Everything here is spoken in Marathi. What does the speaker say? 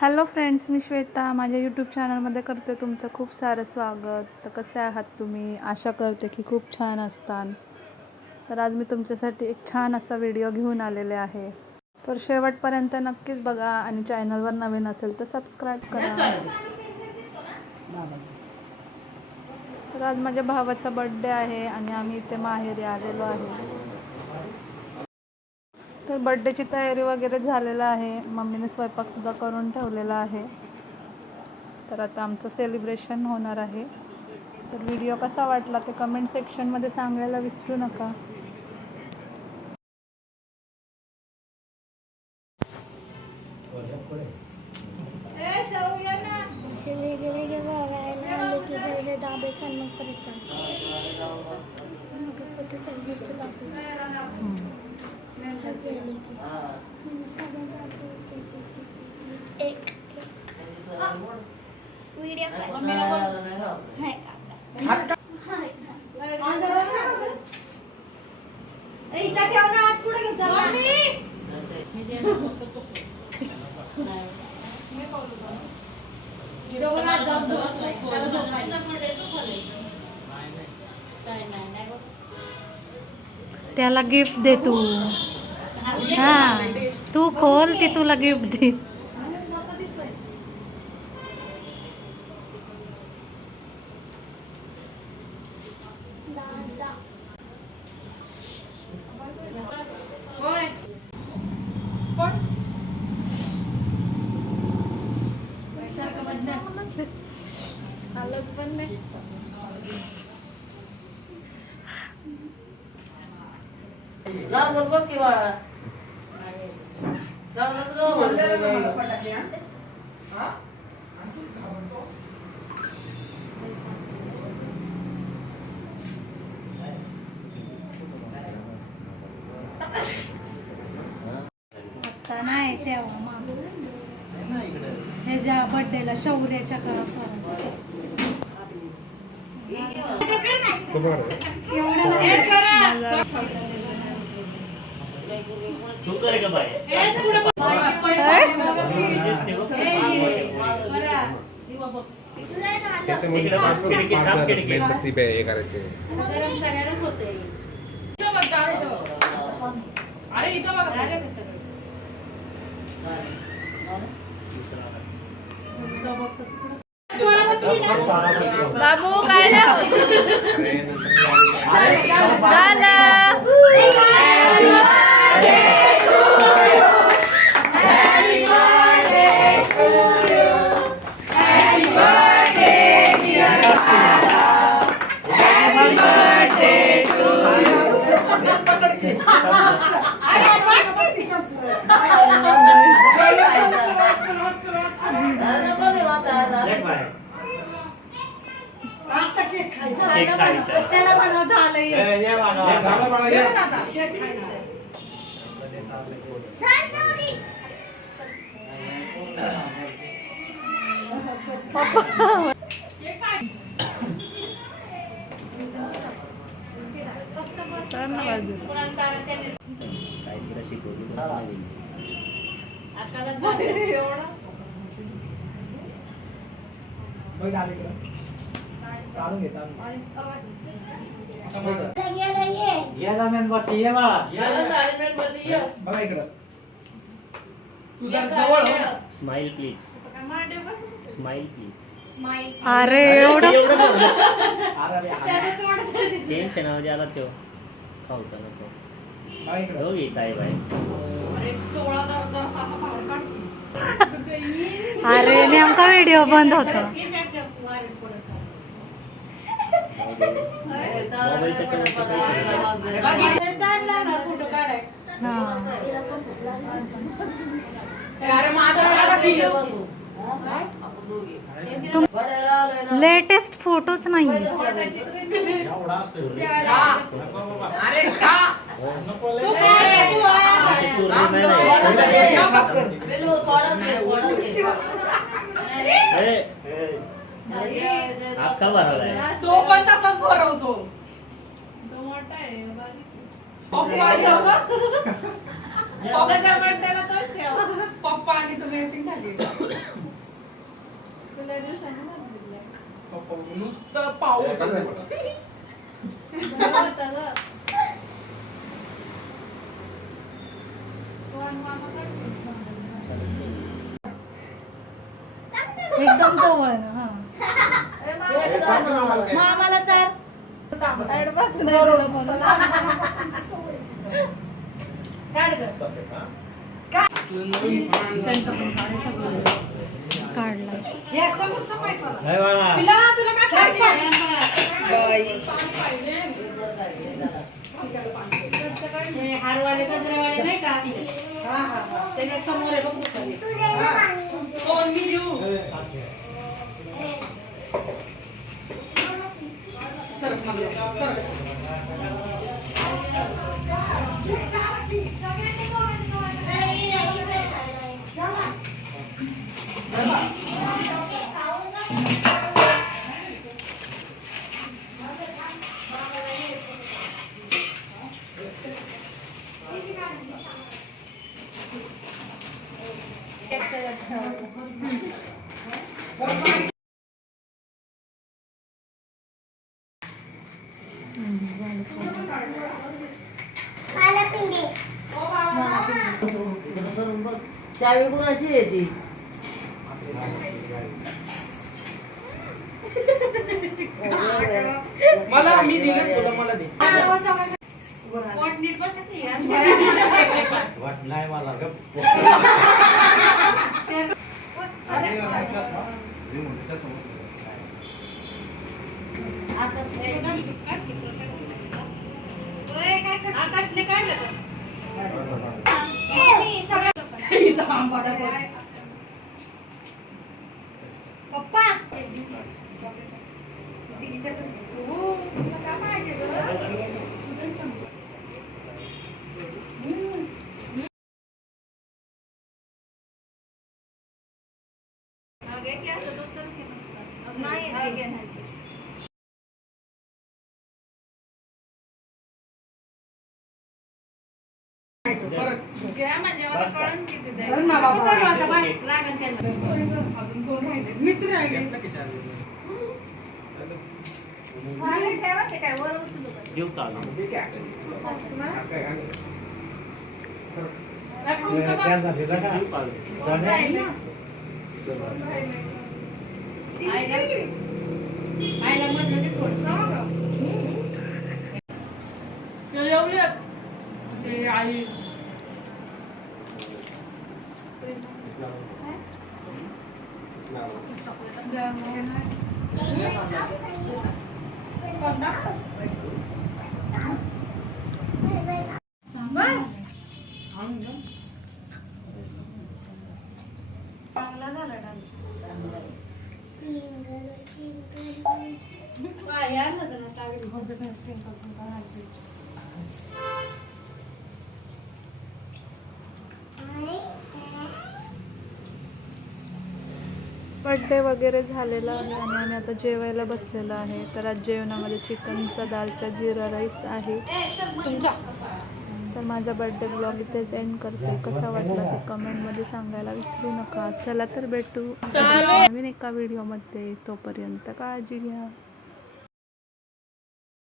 हॅलो फ्रेंड्स, मी श्वेता माझ्या यूट्यूब चॅनलमध्ये करते तुमचं खूप सारं स्वागत. तर कसे आहात तुम्ही? आशा करते की खूप छान असताल. तर आज मी तुमच्यासाठी एक छान असा व्हिडिओ घेऊन आलेले आहे. तर शेवटपर्यंत नक्कीच बघा आणि चॅनलवर नवीन असेल तर सबस्क्राईब करा. तर आज माझ्या भावाचा बर्थडे आहे आणि आम्ही इथे माहेरी आलेलो आहे. तर बर्थडेची तयारी वगैरे झालेला आहे. मम्मीने स्वयंपाकसुद्धा करून ठेवलेला आहे. तर आता आमचं सेलिब्रेशन होणार आहे. तर व्हिडिओ कसा वाटला ते कमेंट सेक्शनमध्ये सांगायला विसरू नका. वेगवेगळे बघायला आले की पहिले दाबायचं आणि मग परत फोटो चालू दाखवायचं एक व्हिडिओ त्याला गिफ्ट दे तू. हां, तू खोल ती तुला गिफ्ट दे. आता नाही तेव्हा ह्याच्या बर्थडेला शौर्याच्या का मेणबत्ती हे करायचे. बाबू काय स्माइल प्लीज. Smile please. अरे एवढं टेन्शन आवाज आला तो खाऊता नको हो येत आहे बाय. अरे नेमका व्हिडिओ बंद होता. लेटेस्ट फोटोच नाही. अख्खा भरवलाय तो पण तसाच भरवतो. तो मोठा आहे. पप्पा आणि तुम्ही मॅचिंग झाली. तुला दिवसांनी नुसतं पाऊस एकदम जवळ ना. हा मामाला चार काढलाय. काय बाळा? हारवाले गजरेवाले नाही का त्याच्या समोर आहे बघ कोण मी देऊ चावी कोणाची आहे ती मला मी दिले तुला मला दे पोट नीट बसा की वाट नाही मला आकाशने काढलं पप्पा देऊ का आईला म्हटलं ते थोडं आई चांगला झाला बड्डे वगैरे झालेला आहे आणि आम्ही आता जेवायला बसलेलो आहे. तर आज जेवणामध्ये चिकनचा दालचा जिरा राईस आहे. तर माझा बड्डे ब्लॉग इथेच एंड करते. कसा वाटला ते कमेंटमध्ये सांगायला विसरू नका. चला तर भेटू नवीन एका व्हिडिओमध्ये. तोपर्यंत काळजी घ्या.